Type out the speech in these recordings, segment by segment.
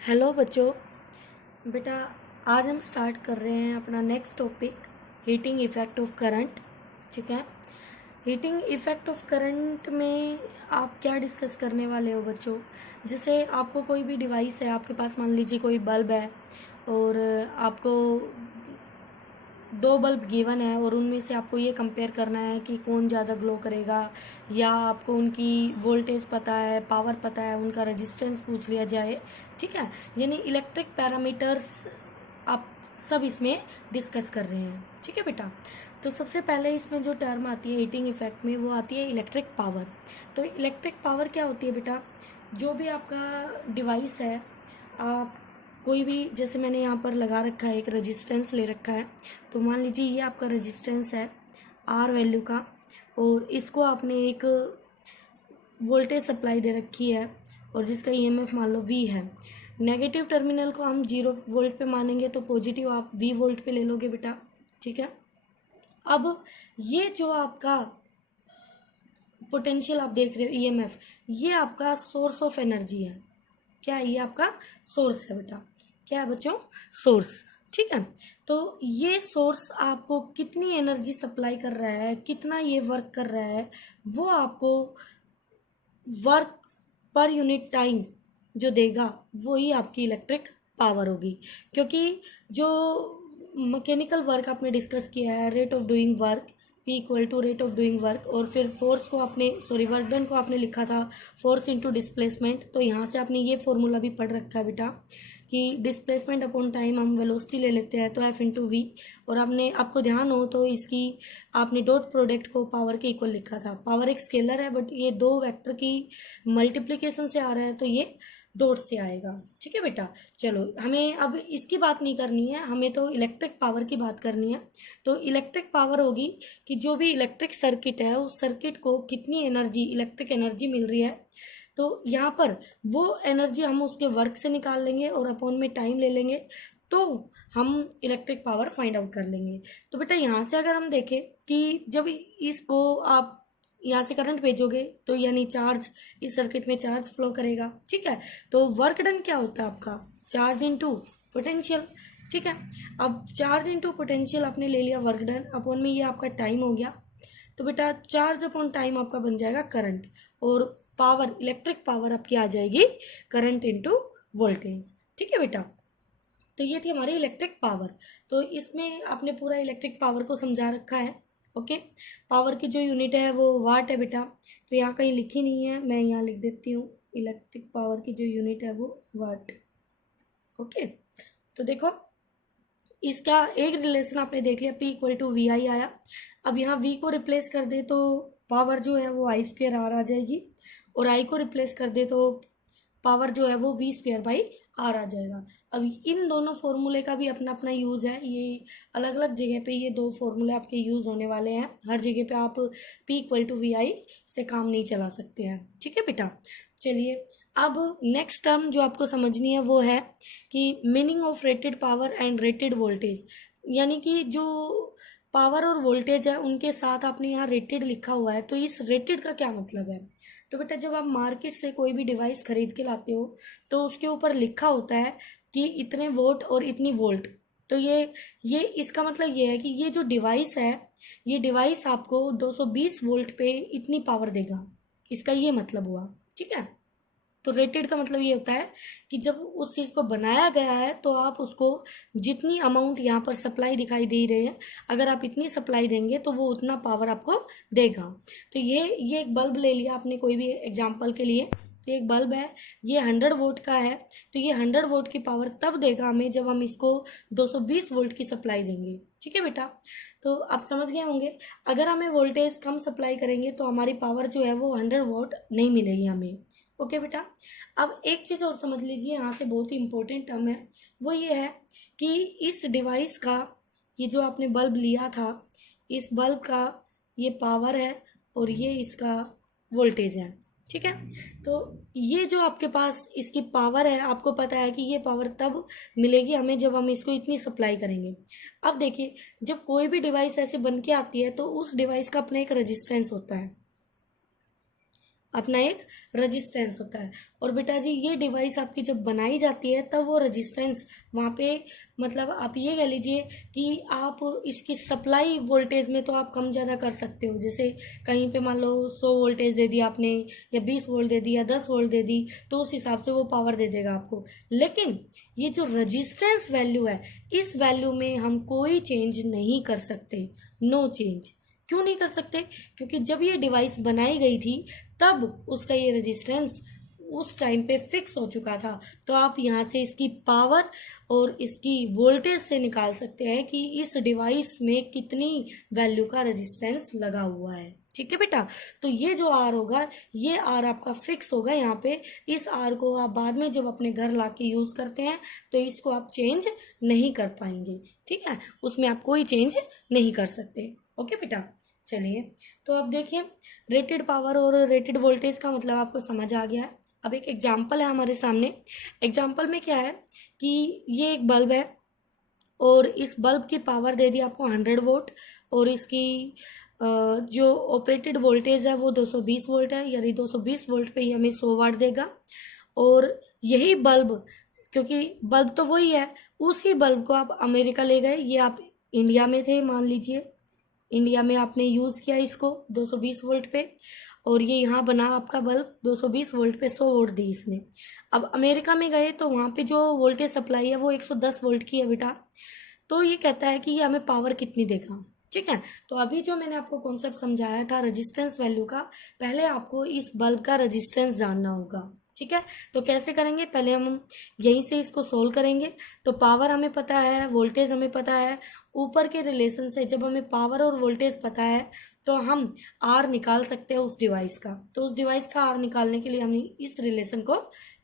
Hello बच्चों। बेटा, आज हम स्टार्ट कर रहे हैं अपना next topic, heating effect of current. ठीक है। हीटिंग इफ़ेक्ट ऑफ करंट में आप क्या डिस्कस करने वाले हो बच्चों? जैसे आपको कोई भी डिवाइस है, आपके पास मान लीजिए कोई बल्ब है और आपको दो बल्ब गिवन है और उनमें से आपको ये कंपेयर करना है कि कौन ज़्यादा ग्लो करेगा, या आपको उनकी वोल्टेज पता है, पावर पता है, उनका रेजिस्टेंस पूछ लिया जाए। ठीक है। यानी इलेक्ट्रिक पैरामीटर्स आप सब इसमें डिस्कस कर रहे हैं। ठीक है बेटा। तो सबसे पहले इसमें जो टर्म आती है हीटिंग इफेक्ट में, वो आती है इलेक्ट्रिक पावर। तो इलेक्ट्रिक पावर क्या होती है बेटा? जो भी आपका डिवाइस है, आप कोई भी, जैसे मैंने यहाँ पर लगा रखा है, एक रेजिस्टेंस ले रखा है, तो मान लीजिए ये आपका रेजिस्टेंस है आर वैल्यू का, और इसको आपने एक वोल्टेज सप्लाई दे रखी है और जिसका ईएमएफ मान लो वी है। नेगेटिव टर्मिनल को हम 0 वोल्ट पे मानेंगे, तो पॉजिटिव आप वी वोल्ट पे ले लोगे बेटा। ठीक है। अब ये जो आपका पोटेंशियल आप देख रहे हो, ईएमएफ, ये आपका सोर्स ऑफ एनर्जी है। क्या है? ये आपका सोर्स है बेटा। क्या है बच्चों? सोर्स। ठीक है। तो ये सोर्स आपको कितनी एनर्जी सप्लाई कर रहा है, कितना ये वर्क कर रहा है, वो आपको वर्क पर यूनिट टाइम जो देगा, वही आपकी इलेक्ट्रिक पावर होगी। क्योंकि जो मैकेनिकल वर्क आपने डिस्कस किया है, rate of doing work, P equal to rate of doing work, और फिर फोर्स को आपने, सॉरी, वर्क डन को आपने लिखा था फोर्स इनटू डिस्प्लेसमेंट। तो यहाँ से आपने ये फॉर्मूला भी पढ़ रखा है बेटा कि डिस्प्लेसमेंट अपॉन टाइम हम वेलोसिटी ले लेते हैं, तो F इंटू वी। और आपको ध्यान हो तो इसकी आपने डॉट प्रोडक्ट को पावर के इक्वल लिखा था। पावर एक स्केलर है, बट ये दो वेक्टर की मल्टीप्लिकेशन से आ रहा है, तो ये डॉट से आएगा। ठीक है बेटा। चलो, हमें अब इसकी बात नहीं करनी है, हमें तो इलेक्ट्रिक पावर की बात करनी है। तो इलेक्ट्रिक पावर होगी कि जो भी इलेक्ट्रिक सर्किट है, उस सर्किट को कितनी एनर्जी, इलेक्ट्रिक एनर्जी मिल रही है। तो यहाँ पर वो एनर्जी हम उसके वर्क से निकाल लेंगे और अपॉन में टाइम ले लेंगे, तो हम इलेक्ट्रिक पावर फाइंड आउट कर लेंगे। तो बेटा यहाँ से अगर हम देखें कि जब इसको आप यहाँ से करंट भेजोगे, तो यानी चार्ज, इस सर्किट में चार्ज फ्लो करेगा। ठीक है। तो वर्क डन क्या होता है आपका? Charge into potential. ठीक है। अब चार्ज इनटू पोटेंशियल आपने ले लिया, वर्क डन अपॉन में ये आपका टाइम हो गया। तो बेटा चार्ज अपॉन टाइम आपका बन जाएगा करंट, और पावर, इलेक्ट्रिक पावर आपकी आ जाएगी करंट इनटू वोल्टेज। ठीक है बेटा। तो ये थी हमारी इलेक्ट्रिक पावर। तो इसमें आपने पूरा इलेक्ट्रिक पावर को समझा रखा है। ओके। पावर की जो यूनिट है वो वाट है बेटा। तो यहाँ कहीं लिखी नहीं है, मैं यहाँ लिख देती हूँ, इलेक्ट्रिक पावर की जो यूनिट है वो वाट। ओके। तो देखो, इसका एक रिलेशन आपने देख लिया, P इक्वल टू वी आई आया। अब यहाँ V को रिप्लेस कर दे तो पावर जो है वो आई स्क्वेयर आर आ जाएगी, और I को रिप्लेस कर दे तो पावर जो है वो वी स्क्वेयर बाई आर आ जाएगा। अब इन दोनों फॉर्मूले का भी अपना अपना यूज़ है, ये अलग अलग जगह पे ये दो फॉर्मूले आपके यूज़ होने वाले हैं। हर जगह पे आप P इक्वल टू वी आई से काम नहीं चला सकते हैं। ठीक है बेटा। चलिए, अब नेक्स्ट टर्म जो आपको समझनी है वो है कि meaning of rated power and rated voltage. यानी कि जो पावर और वोल्टेज है उनके साथ आपने यहाँ रेटेड लिखा हुआ है, तो इस रेटेड का क्या मतलब है? तो बेटा, जब आप मार्केट से कोई भी डिवाइस खरीद के लाते हो, तो उसके ऊपर लिखा होता है कि इतने वोल्ट और इतनी वोल्ट। तो ये इसका मतलब ये है कि ये जो डिवाइस है, ये डिवाइस आपको 220 वोल्ट पे इतनी पावर देगा, इसका ये मतलब हुआ। ठीक है। तो रेटेड का मतलब ये होता है कि जब उस चीज़ को बनाया गया है, तो आप उसको जितनी अमाउंट यहाँ पर सप्लाई दिखाई दे रही है, अगर आप इतनी सप्लाई देंगे तो वो उतना पावर आपको देगा। तो ये एक बल्ब ले लिया आपने कोई भी एग्जांपल के लिए, तो एक बल्ब है, ये 100 वोल्ट का है। तो ये 100 वोल्ट की पावर तब देगा हमें जब हम इसको 220 वोल्ट की सप्लाई देंगे। ठीक है बेटा। तो आप समझ गए होंगे, अगर हमें वोल्टेज कम सप्लाई करेंगे तो हमारी पावर जो है वो 100 वोल्ट नहीं मिलेगी हमें। ओके बेटा। अब एक चीज़ और समझ लीजिए, यहाँ से बहुत ही इंपॉर्टेंट टर्म है, वो ये है कि इस डिवाइस का, ये जो आपने बल्ब लिया था, इस बल्ब का ये पावर है और ये इसका वोल्टेज है। ठीक है। तो ये जो आपके पास इसकी पावर है, आपको पता है कि ये पावर तब मिलेगी हमें जब हम इसको इतनी सप्लाई करेंगे। अब देखिए, जब कोई भी डिवाइस ऐसे बन के आती है, तो उस डिवाइस का अपना एक रेजिस्टेंस होता है। अपना एक रेजिस्टेंस होता है। और बेटा जी ये डिवाइस आपकी जब बनाई जाती है तब वो रेजिस्टेंस वहाँ पे, मतलब आप ये कह लीजिए कि आप इसकी सप्लाई वोल्टेज में तो आप कम ज़्यादा कर सकते हो। जैसे कहीं पे मान लो 100 वोल्टेज दे दी आपने, या 20 वोल्ट दे दी, या 10 वोल्ट दे दी, तो उस हिसाब से वो पावर दे देगा आपको। लेकिन ये जो रेजिस्टेंस वैल्यू है, इस वैल्यू में हम कोई चेंज नहीं कर सकते, नो चेंज। क्यों नहीं कर सकते? क्योंकि जब ये डिवाइस बनाई गई थी तब उसका ये रेजिस्टेंस उस टाइम पे फिक्स हो चुका था। तो आप यहाँ से इसकी पावर और इसकी वोल्टेज से निकाल सकते हैं कि इस डिवाइस में कितनी वैल्यू का रेजिस्टेंस लगा हुआ है। ठीक है बेटा, तो ये जो आर होगा, ये आर आपका फिक्स होगा यहाँ पे। इस आर को आप बाद में जब अपने घर लाके यूज करते हैं तो इसको आप चेंज नहीं कर पाएंगे। ठीक है, उसमें आप कोई चेंज नहीं कर सकते। ओके बेटा, चलिए तो अब देखिए रेटेड पावर और रेटेड वोल्टेज का मतलब आपको समझ आ गया है। अब एक एग्जांपल है हमारे सामने। एग्जांपल में क्या है कि ये एक बल्ब है और इस बल्ब की पावर दे दी आपको 100 वोल्ट, और इसकी जो ऑपरेटेड वोल्टेज है वो 220 वोल्ट है, यानी 220 वोल्ट पे ही हमें 100 वाट देगा। और यही बल्ब, क्योंकि बल्ब तो वही है, उसी बल्ब को आप अमेरिका ले गए, ये आप इंडिया में थे मान लीजिए, इंडिया में आपने यूज़ किया इसको 220 वोल्ट पे, और ये यहाँ बना आपका बल्ब 220 वोल्ट पे 100 वोल्ट दी इसने। अब अमेरिका में गए तो वहाँ पे जो वोल्टेज सप्लाई है वो 110 वोल्ट की है बेटा। तो ये कहता है कि ये हमें पावर कितनी देगा। ठीक है, तो अभी जो मैंने आपको कॉन्सेप्ट समझाया था रेजिस्टेंस वैल्यू का, पहले आपको इस बल्ब का रेजिस्टेंस जानना होगा। ठीक है, तो कैसे करेंगे, पहले हम यहीं से इसको सोल्व करेंगे। तो पावर हमें पता है, वोल्टेज हमें पता है, ऊपर के रिलेशन से जब हमें पावर और वोल्टेज पता है तो हम आर निकाल सकते हैं उस डिवाइस का। तो उस डिवाइस का आर निकालने के लिए हमने इस रिलेशन को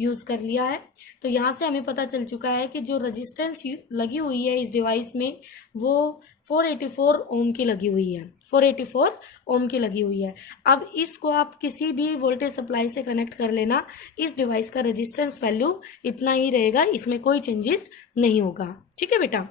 यूज कर लिया है। तो यहाँ से हमें पता चल चुका है कि जो रेजिस्टेंस लगी हुई है इस डिवाइस में वो 484 ओम की लगी हुई है, 484 ओम की लगी हुई है। अब इसको आप किसी भी वोल्टेज सप्लाई से कनेक्ट कर लेना, इस डिवाइस का रेजिस्टेंस वैल्यू इतना ही रहेगा, इसमें कोई चेंजेस नहीं होगा। ठीक है बेटा,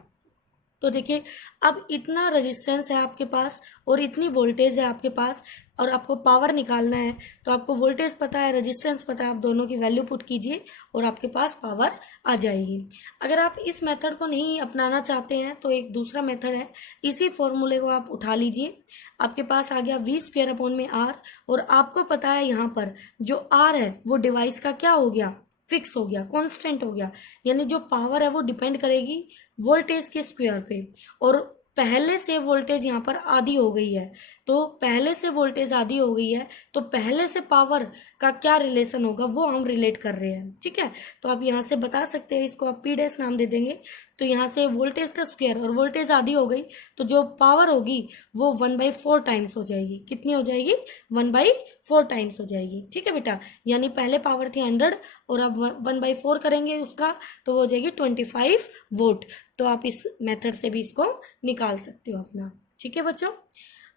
तो देखिए अब इतना रेजिस्टेंस है आपके पास और इतनी वोल्टेज है आपके पास, और आपको पावर निकालना है। तो आपको वोल्टेज पता है, रेजिस्टेंस पता है, आप दोनों की वैल्यू पुट कीजिए और आपके पास पावर आ जाएगी। अगर आप इस मेथड को नहीं अपनाना चाहते हैं तो एक दूसरा मेथड है, इसी फॉर्मूले को आप उठा लीजिए। आपके पास आ गया V²/R, और आपको पता है यहाँ पर जो R है वो डिवाइस का क्या हो गया, फिक्स हो गया, कांस्टेंट हो गया, यानी जो पावर है वो डिपेंड करेगी वोल्टेज के स्क्वायर पे। और पहले से वोल्टेज यहाँ पर आधी हो गई है, तो पहले से वोल्टेज आधी हो गई है तो पहले से पावर का क्या रिलेशन होगा वो हम रिलेट कर रहे हैं। ठीक है, तो आप यहाँ से बता सकते हैं, इसको आप P डैश नाम दे देंगे। तो यहाँ से वोल्टेज का स्क्वायर, और वोल्टेज आधी हो गई तो जो पावर होगी वो 1/4 टाइम्स हो जाएगी। कितनी हो जाएगी, 1/4 टाइम्स हो जाएगी। ठीक है बेटा, यानी पहले पावर थी 100 और अब 1/4 करेंगे उसका तो हो जाएगी 25 वोल्ट। तो आप इस मेथड से भी इसको निकाल सकते हो अपना। ठीक है बच्चों,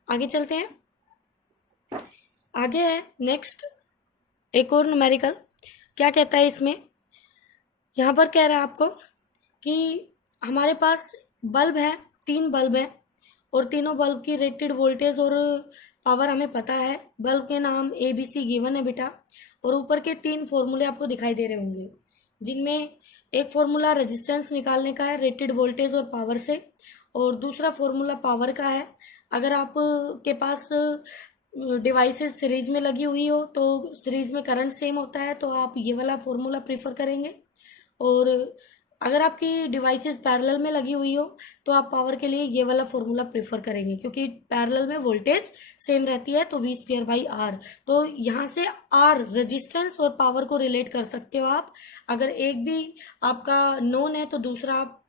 आगे चलते हैं। आगे है नेक्स्ट एक और न्यूमेरिकल। क्या कहता है इसमें, यहाँ पर कह रहा है आपको कि हमारे पास बल्ब है, 3 बल्ब है, और तीनों बल्ब की रेटेड वोल्टेज और पावर हमें पता है। बल्ब के नाम ABC गिवन है बेटा, और ऊपर के 3 फॉर्मूले आपको दिखाई दे रहे होंगे, जिनमें एक फॉर्मूला रेजिस्टेंस निकालने का है रेटेड वोल्टेज और पावर से, और दूसरा फॉर्मूला पावर का है। अगर आप के पास डिवाइसेस सीरीज में लगी हुई हो तो सीरीज में करंट सेम होता है तो आप ये वाला फॉर्मूला प्रीफर करेंगे, और अगर आपकी डिवाइसेस पैरेलल में लगी हुई हो तो आप पावर के लिए ये वाला फॉर्मूला प्रेफर करेंगे, क्योंकि पैरेलल में वोल्टेज सेम रहती है तो V²/R। तो यहाँ से R रेजिस्टेंस और पावर को रिलेट कर सकते हो आप। अगर एक भी आपका नोन है तो दूसरा आप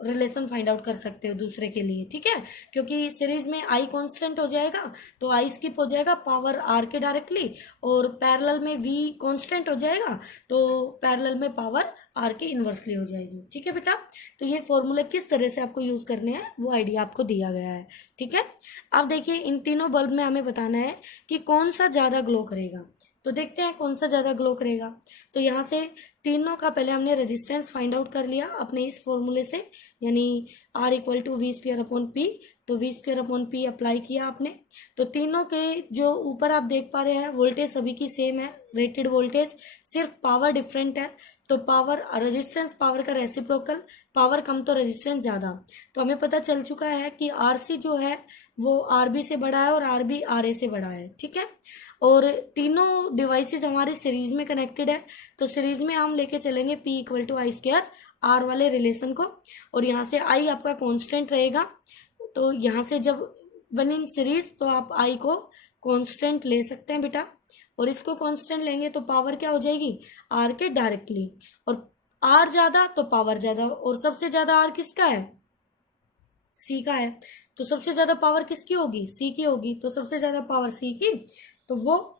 रिलेशन फाइंड आउट कर सकते हो दूसरे के लिए। ठीक है, क्योंकि सीरीज में I कांस्टेंट हो जाएगा तो I स्किप हो जाएगा पावर R के डायरेक्टली, और पैरेलल में V कांस्टेंट हो जाएगा तो पैरेलल में पावर R के इन्वर्सली हो जाएगी। ठीक है बेटा, तो ये फॉर्मूले किस तरह से आपको यूज करने हैं वो आइडिया आपको दिया गया है। ठीक है, अब देखिए इन तीनों बल्ब में हमें बताना है कि कौन सा ज्यादा ग्लो करेगा। तो देखते हैं कौन सा ज्यादा ग्लो करेगा। तो यहाँ से तीनों का पहले हमने रेजिस्टेंस फाइंड आउट कर लिया अपने इस फॉर्मूले से, यानी R equal to V square upon P. तो V square upon P apply किया आपने। तो तीनों के जो ऊपर आप देख पा रहे हैं वोल्टेज सभी की सेम है, रेटेड वोल्टेज, सिर्फ पावर डिफरेंट है। तो पावर, रेजिस्टेंस पावर का रेसिप्रोकल, पावर कम तो रेजिस्टेंस ज़्यादा। तो हमें पता चल चुका है कि RC जो है वो RB से बड़ा है और RB RA से बड़ा है, ठीक है। और तीनों डिवाइसेस हमारे सीरीज में कनेक्टेड है, तो सीरीज में हम लेके चलेंगे P equal to I square R वाले रिलेशन को, और यहाँ से I आपका कांस्टेंट रहेगा। तो यहाँ से जब वन इन सीरीज तो आप I को कांस्टेंट ले सकते हैं बेटा, और इसको कांस्टेंट लेंगे तो पावर क्या हो जाएगी R के डायरेक्टली, और R ज्यादा तो पावर ज्यादा, और सबसे ज्यादा R किसका है, C का है। तो सबसे ज्यादा पावर किसकी होगी, C की होगी। तो सबसे ज्यादा पावर C की, तो वो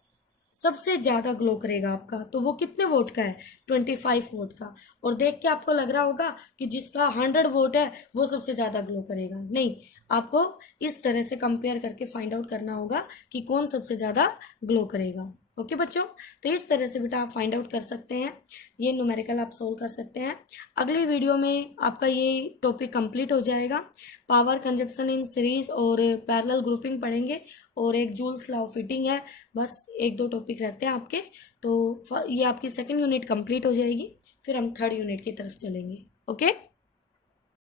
सबसे ज्यादा ग्लो करेगा आपका। तो वो कितने वोट का है, 25 वोट का। और देख के आपको लग रहा होगा कि जिसका 100 वोट है वो सबसे ज्यादा ग्लो करेगा, नहीं, आपको इस तरह से कंपेयर करके फाइंड आउट करना होगा कि कौन सबसे ज्यादा ग्लो करेगा। ओके बच्चों, तो इस तरह से बेटा आप फाइंड आउट कर सकते हैं, ये न्यूमेरिकल आप सोल्व कर सकते हैं। अगली वीडियो में आपका ये टॉपिक कंप्लीट हो जाएगा। पावर कंजप्शन इन सीरीज और पैरेलल ग्रुपिंग पढ़ेंगे, और एक जूल्स लॉ ऑफ फिटिंग है। बस 1-2 टॉपिक रहते हैं आपके, तो ये आपकी सेकंड यूनिट कंप्लीट हो जाएगी, फिर हम थर्ड यूनिट की तरफ चलेंगे। ओके।